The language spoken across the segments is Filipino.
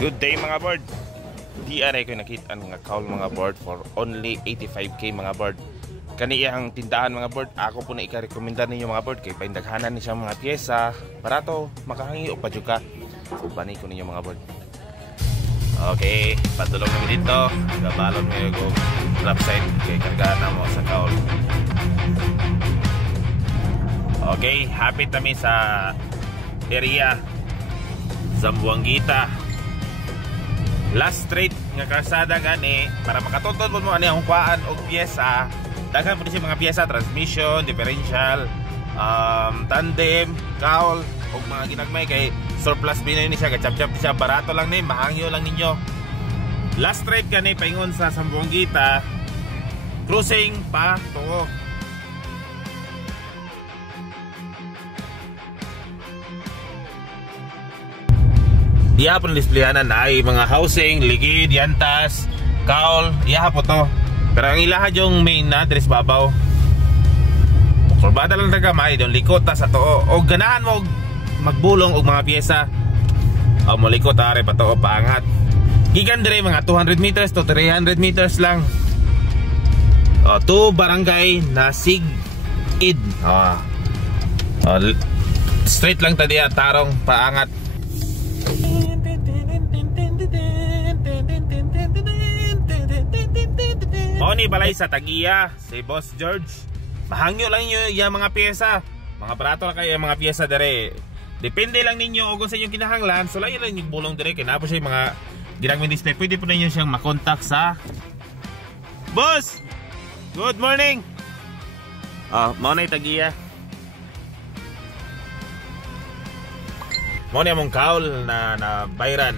Good day mga board. Di aray ko nakita nga kaul mga board for only 85k mga board. Kani iyang tindahan mga board. Ako po na ika-recommenda ninyo mga board kay paindaghanan ni siya mga pyesa barato makahangi o pajuka. Ubanay ko ninyo mga board. Okay, patulong namin dito. Gabalon mo yung drop side kay kargaan na mo sa kaul. Okay, hapit kami sa area Zamboanguita. Last straight nga kalsada gani para makatutod mo ani ang kuan og piyesa. Daghan po siya mga piyesa, transmission, differential, tandem, cowl og mga ginagmay kay surplus binoy ni siya, gachap-chap siya, barato lang ni, mahangyo lang ninyo. Last straight gani paingon sa Zamboanguita. Cruising pa to. Iya po displayanan na ay mga housing, ligid, yantas, kaul, iya po to. Pero ang ilaha yung main na, dress babaw. Kurbada lang tagamay, doon likot ta sa to. O ganahan mo magbulong og mga pyesa. O malikot are pa to, paangat. Gigan dire mga 200 meters to 300 meters lang. O, to barangay na Sig-id. Straight lang tadi tarong paangat. Oni balay sa Tagiya, si Boss George. Mahangyo lang nyo yung mga pyesa. Mga barato lang kayo yung mga pyesa dire. Depende lang ninyo kung sa inyong kinahanglan. So lang yung bulong dire. Kaya po siya yung mga ginagawin display. Pwede po ninyo siyang makontak sa Boss! Good morning! Mauna yung Tagiya. Mauna yung mong kaul na bayran.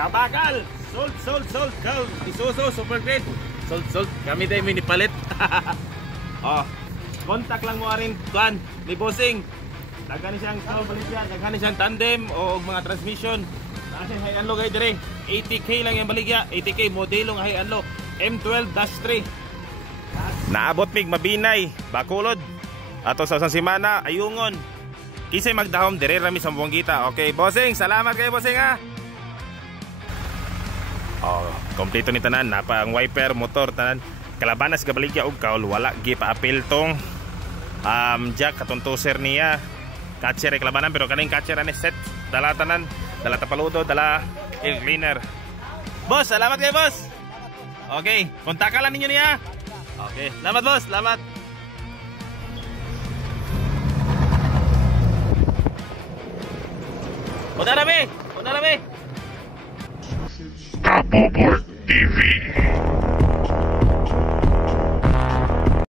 Kabagal! Sold! Kaul! Isuso, super great! Sold! Kami tayo minipalit! Contact lang mo rin kuan ni Bossing. Daghan siyang kaul baligya, daghan siyang tandem o mga transmission. Nasa hay anlo kay dire. 80k lang yung baligya, 80k modelo nga hay anlo. M12-3. Naabot mig Mabinay, Bacolod. Ato sa Simana, Ayungon. Kisay magdahom dire rami sa Zamboanguita. Okay, Bossing, salamat kay Bossing ha. Kompleto ni tanan, napa ang wiper, motor, tanan. Kalabanas gabaligya og kaul, wala gi pa-apil tong jack katong toser niya. Catcher ay kalabanan pero kaning catcher ani set. Dala tanan, dala tapaludo, dala air cleaner. Boss, salamat kay boss. Okay, kontakan lang ninyo niya. Okay, salamat boss, salamat. Punta na be. Aboboard TV.